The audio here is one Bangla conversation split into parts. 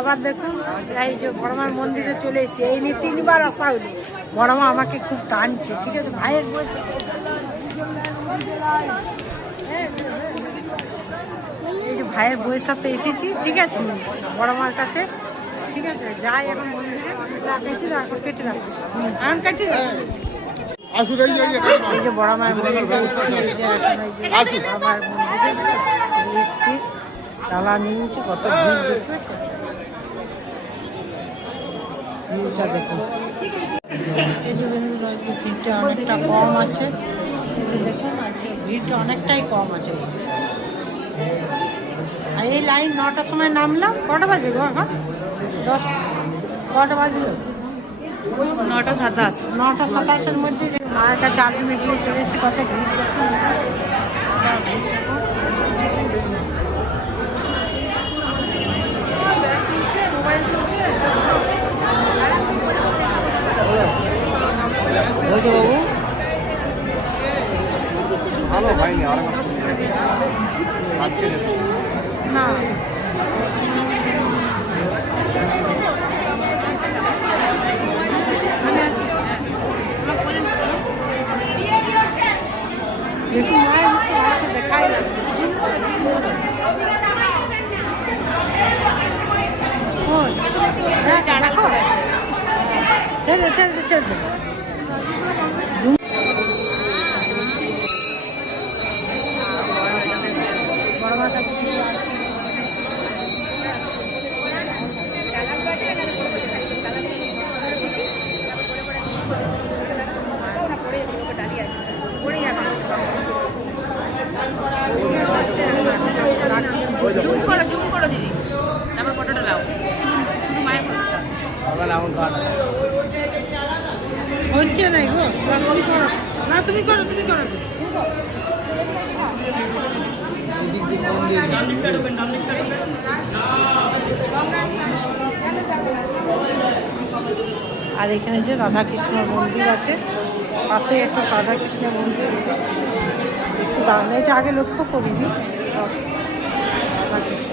আবার দেখুন এই যে বড়মার মন্দিরে চলে এসেছি, এই নিয়ে 3বার আসা হলো। বড়মা আমাকে খুব টানছে, ঠিক আছে। ভাইয়ের বয়স এই যে ভাইয়ের বইয়ের সাথে এসেছি, ঠিক আছে, বড়মার কাছে, ঠিক আছে। যাই এখন মন্দিরে, কেটে রাখো এখন কেটে রাখো। এই যে বড়মার মন্দিরে এসেছি, তালা নিয়েছি, কত ভিড় দেখতে ভিউটা দেখুন। ভিড়টা অনেকটা কম আছে, দেখুন আজকে ভিড়টা অনেকটাই কম আছে। আর এই লাইন 9টার সময় নামলাম, কটা বাজে গো এখন? 10 কটা বাজলো? 9টা 27। 9টা 27-এর মধ্যে যে মায়ের কাছে আলটিমেটলি চলে এসেছি। কত ভিড় দেখুন। বাবু ভালো হয়নি, আর না দেখুন মায়ের দেখাই যাচ্ছে। ছেড়ে ছেড়ে ছেড়ে বড়মার কাছে জুম করো দিদি, তারপর ফটোটা লাও, শুধু মায়ের ফটোটা। হচ্ছে নাই গো, তুমি করো না, তুমি করো, তুমি করো। আর এখানে যে রাধাকৃষ্ণের মন্দির আছে, পাশে একটা রাধাকৃষ্ণের মন্দির, একটু দাঁড়ানো, এটা আগে লক্ষ্য করিনি। রাধাকৃষ্ণ,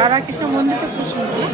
রাধাকৃষ্ণ মন্দিরটা খুব সুন্দর।